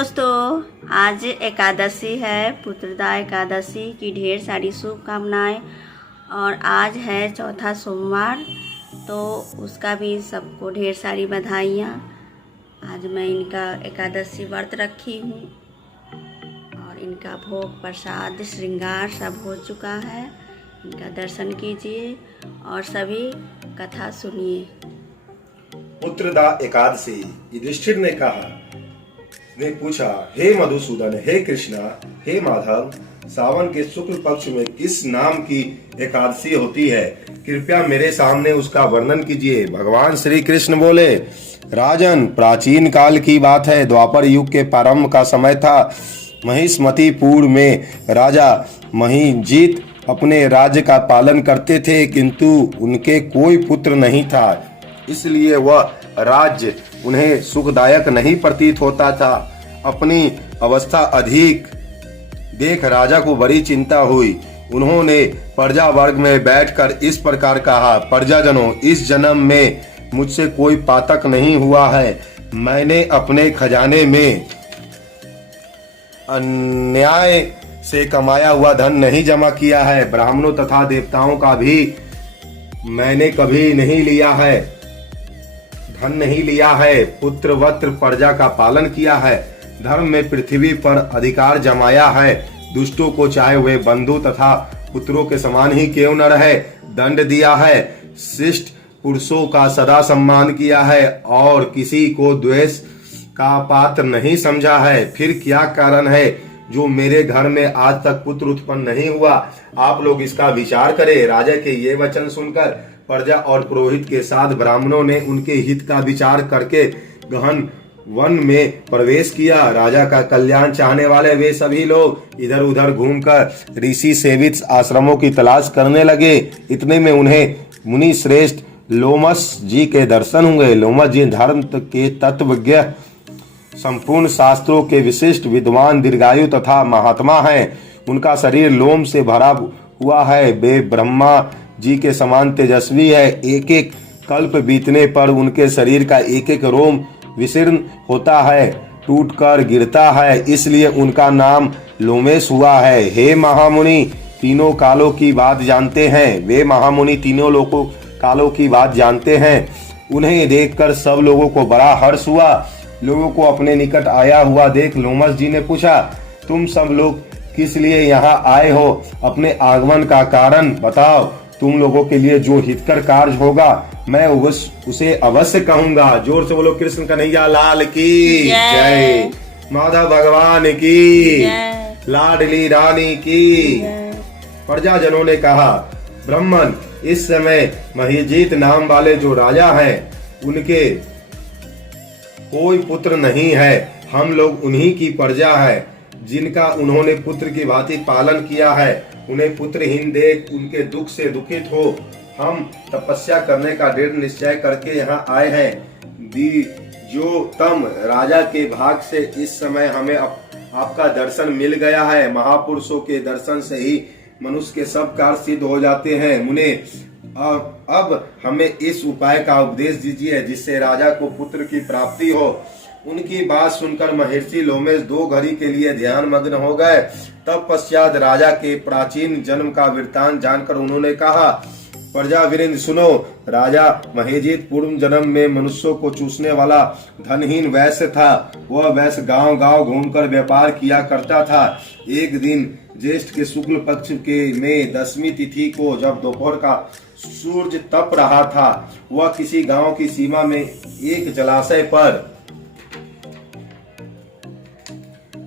दोस्तों, आज एकादशी है। पुत्रदा एकादशी की ढेर सारी शुभकामनाएं। और आज है चौथा सोमवार, तो उसका भी सबको ढेर सारी बधाइयाँ। आज मैं इनका एकादशी व्रत रखी हूँ और इनका भोग प्रसाद श्रृंगार सब हो चुका है। इनका दर्शन कीजिए और सभी कथा सुनिए। पुत्रदा एकादशी। युधिष्ठिर ने पूछा, हे मधुसूदन, हे कृष्णा, हे माधव, सावन के शुक्ल पक्ष में किस नाम की एकादशी होती है? कृपया मेरे सामने उसका वर्णन कीजिए। भगवान श्री कृष्ण बोले, राजन, प्राचीन काल की बात है। द्वापर युग के प्रारंभ का समय था। महिष्मतीपुर में राजा महिजीत अपने राज्य का पालन करते थे, किंतु उनके कोई पुत्र नहीं था। इसलिए वह राज्य उन्हें सुखदायक नहीं प्रतीत होता था। अपनी अवस्था अधिक देख राजा को बड़ी चिंता हुई। उन्होंने प्रजा वर्ग में बैठकर इस प्रकार कहा, प्रजाजनों, इस जन्म में मुझसे कोई पातक नहीं हुआ है। मैंने अपने खजाने में अन्याय से कमाया हुआ धन नहीं जमा किया है। ब्राह्मणों तथा देवताओं का भी मैंने कभी नहीं लिया है, धन नहीं लिया है। पुत्रवत प्रजा का पालन किया है। धर्म में पृथ्वी पर अधिकार जमाया है। दुष्टों को चाहे वे बंधु तथा पुत्रों के समान ही क्यों न रहे, दंड दिया है। शिष्ट पुरुषों का सदा सम्मान किया है और किसी को द्वेष का पात्र नहीं समझा है। फिर क्या कारण है जो मेरे घर में आज तक पुत्र उत्पन्न नहीं हुआ? आप लोग इसका विचार करें। राजा के ये वचन सुनकर प्रजा और पुरोहित के साथ ब्राह्मणों ने उनके हित का विचार करके गहन वन में प्रवेश किया। राजा का कल्याण चाहने वाले वे सभी लोग इधर उधर घूमकर ऋषि सेवित आश्रमों की तलाश करने लगे। इतने में उन्हें मुनि श्रेष्ठ लोमस जी के दर्शन हुए। लोमस जी धर्म के तत्वज्ञ, संपूर्ण शास्त्रों के विशिष्ट विद्वान, दीर्घायु तथा महात्मा हैं। उनका शरीर लोम से भरा हुआ है। वे ब्रह्मा जी के समान तेजस्वी है। एक एक कल्प बीतने पर उनके शरीर का एक एक रोम विशीर्ण होता है, टूटकर गिरता है, इसलिए उनका नाम लोमेश हुआ है। हे महामुनि, तीनों कालों की बात जानते हैं। वे महामुनि तीनों लोकों कालों की बात जानते हैं। उन्हें देखकर सब लोगों को बड़ा हर्ष हुआ। लोगों को अपने निकट आया हुआ देख लोमस जी ने पूछा, तुम सब लोग किस लिए यहाँ आए हो? अपने आगमन का कारण बताओ। तुम लोगों के लिए जो हितकर कार्य होगा मैं उसे अवश्य कहूंगा। जोर से बोलो, कृष्ण कन्हैया लाल की जय, माधव भगवान की, लाडली रानी की। प्रजाजनों ने कहा, ब्राह्मण, इस समय महिजीत नाम वाले जो राजा हैं उनके कोई पुत्र नहीं है। हम लोग उन्हीं की प्रजा है जिनका उन्होंने पुत्र की भांति पालन किया है। उन्हें पुत्रहीन देख उनके दुख से दुखित हो हम तपस्या करने का दृढ़ निश्चय करके यहाँ आए हैं। जो तम राजा के भाग से इस समय हमें आपका दर्शन मिल गया है। महापुरुषों के दर्शन से ही मनुष्य के सब कार्य सिद्ध हो जाते हैं। मुने, अब हमें इस उपाय का उपदेश दीजिए जिससे राजा को पुत्र की प्राप्ति हो। उनकी बात सुनकर महर्षि लोमेश दो घड़ी के लिए ध्यान मग्न हो गए। तब पश्चात राजा के प्राचीन जन्म का वृत्तांत जानकर उन्होंने कहा, प्रजावृंद सुनो। राजा महिजीत पूर्व जन्म में मनुष्यों को चूसने वाला धनहीन वैश्य था। वह वैश्य गांव गांव घूमकर व्यापार किया करता था। एक दिन ज्येष्ठ के शुक्ल पक्ष के में 10वीं तिथि को जब दोपहर का सूरज तप रहा था, वह किसी गांव की सीमा में एक जलाशय पर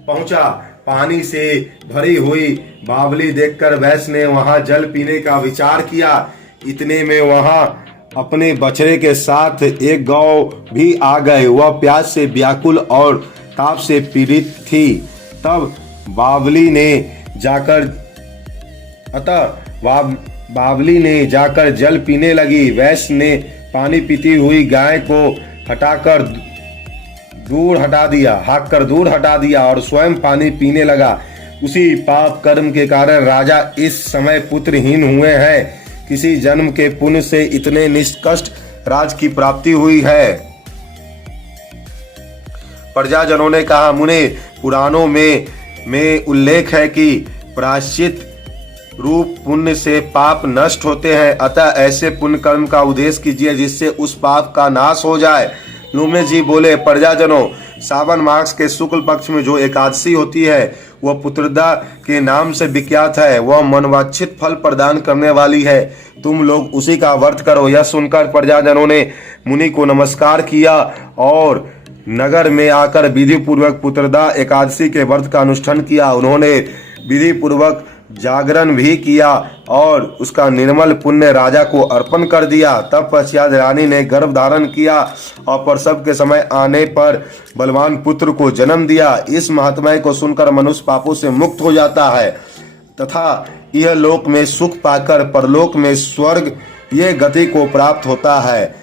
पहुंचा। पानी से भरी हुई बावली देखकर वैश्य ने वहां जल पीने का विचार किया। इतने में वहां अपने बछड़े के साथ एक गौ भी आ गए। वह प्यास से व्याकुल और ताप से पीड़ित थी। तब बावली ने जाकर जल पीने लगी। वैश्य ने पानी पीती हुई गाय को हाककर दूर हटा दिया और स्वयं पानी पीने लगा। उसी पाप कर्म के कारण राजा इस समय पुत्रहीन हुए हैं। किसी जन्म के पुण्य से इतने निष्कष्ट राज की प्राप्ति हुई है। प्रजाजनों ने कहा, मुने, पुराणों में उल्लेख है कि प्रायश्चित रूप पुण्य से पाप नष्ट होते हैं, अतः ऐसे पुण्य कर्म का उद्देश्य कीजिए जिससे उस पाप का नाश हो जाए। लुम्ने जी बोले, प्रजाजनों, सावन मास के शुक्ल पक्ष में जो एकादशी होती है वह पुत्रदा के नाम से विख्यात है। वह मनवांछित फल प्रदान करने वाली है। तुम लोग उसी का व्रत करो। यह सुनकर प्रजाजनों ने मुनि को नमस्कार किया और नगर में आकर विधि पूर्वक पुत्रदा एकादशी के व्रत का अनुष्ठान किया। उन्होंने विधि पूर्वक जागरण भी किया और उसका निर्मल पुण्य राजा को अर्पण कर दिया। तब पश्चात रानी ने गर्भ धारण किया और प्रसव के समय आने पर बलवान पुत्र को जन्म दिया। इस महात्म्य को सुनकर मनुष्य पापों से मुक्त हो जाता है तथा यह लोक में सुख पाकर परलोक में स्वर्ग ये गति को प्राप्त होता है।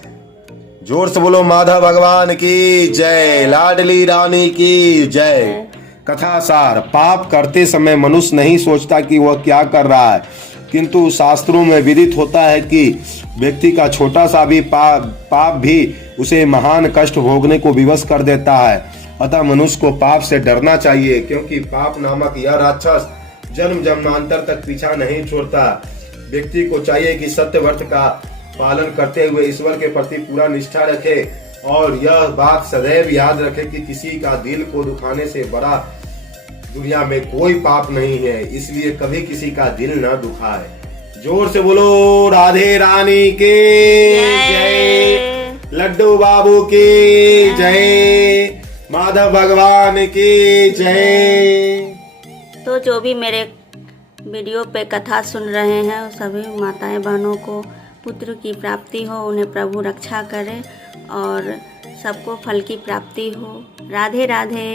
जोर से बोलो माधव भगवान की जय, लाडली रानी की जय। कथा सार, पाप करते समय मनुष्य नहीं सोचता कि वह क्या कर रहा है, किंतु शास्त्रों में विदित होता है कि व्यक्ति का छोटा सा भी पाप भी उसे महान कष्ट भोगने को विवश कर देता है। अतः मनुष्य को पाप से डरना चाहिए, क्योंकि पाप नामक यह राक्षस जन्म जन्मांतर तक पीछा नहीं छोड़ता। व्यक्ति को चाहिए कि सत्य व्रत का पालन करते हुए ईश्वर के प्रति पूरा निष्ठा रखे और यह बात सदैव याद रखे कि किसी का दिल को दुखाने से बड़ा दुनिया में कोई पाप नहीं है, इसलिए कभी किसी का दिल न दुखाए। जोर से बोलो राधे रानी के जय, लड्डू बाबू की जय, माधव भगवान की जय। तो जो भी मेरे वीडियो पे कथा सुन रहे हैं सभी माताएं बहनों को पुत्र की प्राप्ति हो, उन्हें प्रभु रक्षा करे और सबको फल की प्राप्ति हो। राधे राधे।